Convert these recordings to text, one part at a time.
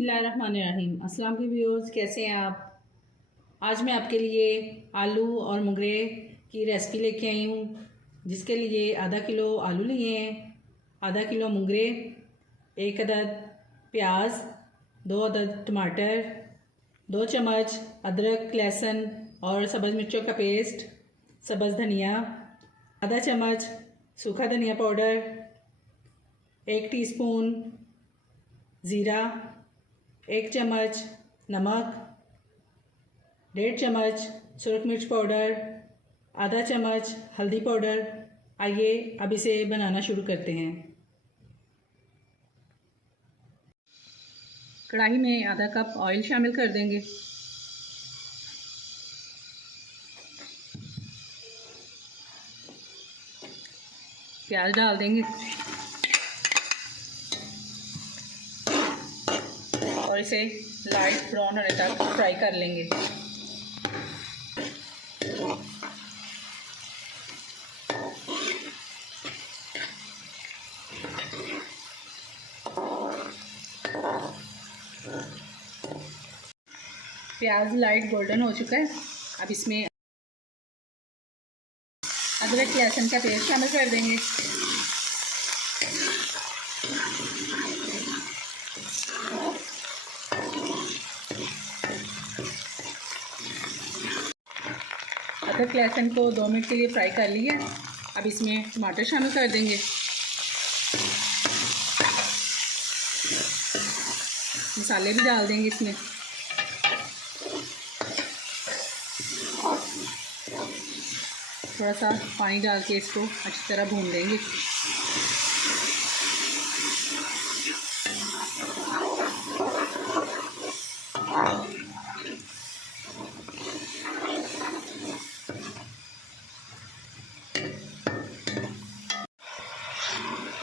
बिस्मिल्लाहिर्रहमानिर्रहीम। अस्सलाम वालेकुम व्यूअर्स, कैसे हैं आप। आज मैं आपके लिए आलू और मुंगरे की रेसिपी लेके आई हूँ, जिसके लिए आधा किलो आलू लिए हैं, आधा किलो मुंगरे, एक अदद प्याज, 2 अदद टमाटर, 2 चम्मच अदरक लहसुन और सब्ज़ मिर्चों का पेस्ट, सब्ज़ धनिया, आधा चम्मच सूखा धनिया पाउडर, 1 टीस्पून ज़ीरा, 1 चम्मच नमक, 1.5 चम्मच सुरख मिर्च पाउडर, आधा चम्मच हल्दी पाउडर। आइए अब इसे बनाना शुरू करते हैं। कढ़ाई में आधा कप ऑयल शामिल कर देंगे। प्याज डाल देंगे और इसे लाइट ब्राउन होने तक फ्राई कर लेंगे। प्याज लाइट गोल्डन हो चुका है। अब इसमें अदरक लहसुन का पेस्ट शामिल कर देंगे। अदरक लहसुन को 2 मिनट के लिए फ्राई कर लिया। अब इसमें टमाटर शामिल कर देंगे। मसाले भी डाल देंगे इसमें। थोड़ा सा पानी डाल के इसको अच्छी तरह भून देंगे।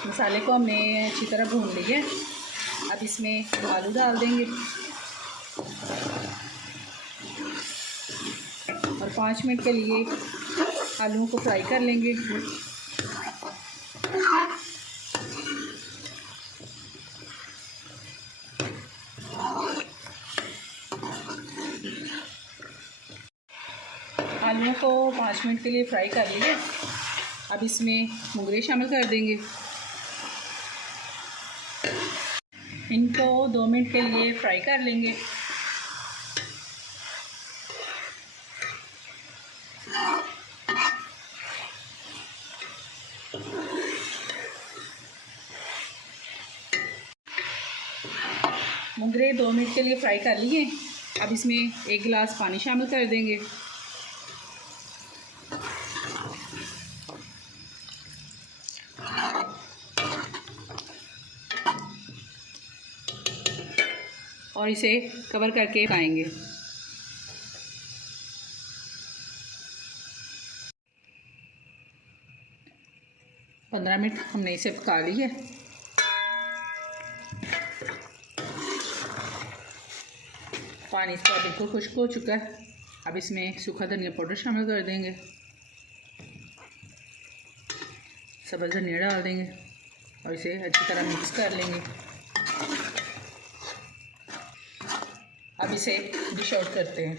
मसाले को हमने अच्छी तरह भून लिया। अब इसमें आलू डाल देंगे और 5 मिनट के लिए आलूओं को फ्राई कर लेंगे। आलूओं को 5 मिनट के लिए फ्राई कर लिए। अब इसमें मुंगरे शामिल कर देंगे। इनको 2 मिनट के लिए फ्राई कर लेंगे। मुंगरे 2 मिनट के लिए फ्राई कर लिए। अब इसमें 1 गिलास पानी शामिल कर देंगे। और इसे कवर करके पकाएंगे। पंद्रह मिनट हमने इसे पका लिया। पानी इसका बिल्कुल खुश्क हो चुका है। अब इसमें सूखा धनिया पाउडर शामिल कर देंगे। सब्ज़ धनिया डाल देंगे और इसे अच्छी तरह मिक्स कर लेंगे। अब इसे डिश आउट करते हैं।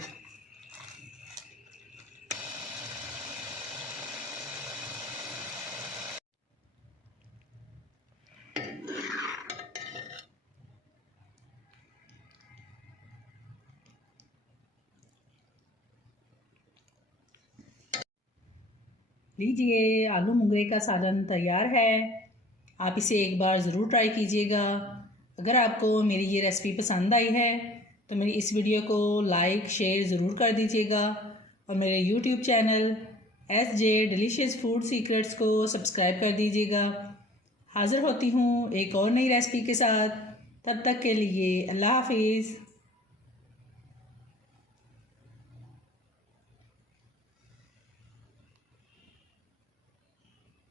लीजिए, आलू मुंगरे का सालन तैयार है। आप इसे एक बार ज़रूर ट्राई कीजिएगा। अगर आपको मेरी ये रेसिपी पसंद आई है तो मेरी इस वीडियो को लाइक शेयर ज़रूर कर दीजिएगा और मेरे YouTube channel SJ delicious food secrets को सब्सक्राइब कर दीजिएगा। हाज़िर होती हूँ एक और नई रेसिपी के साथ। तब तक के लिए अल्लाह हाफिज़।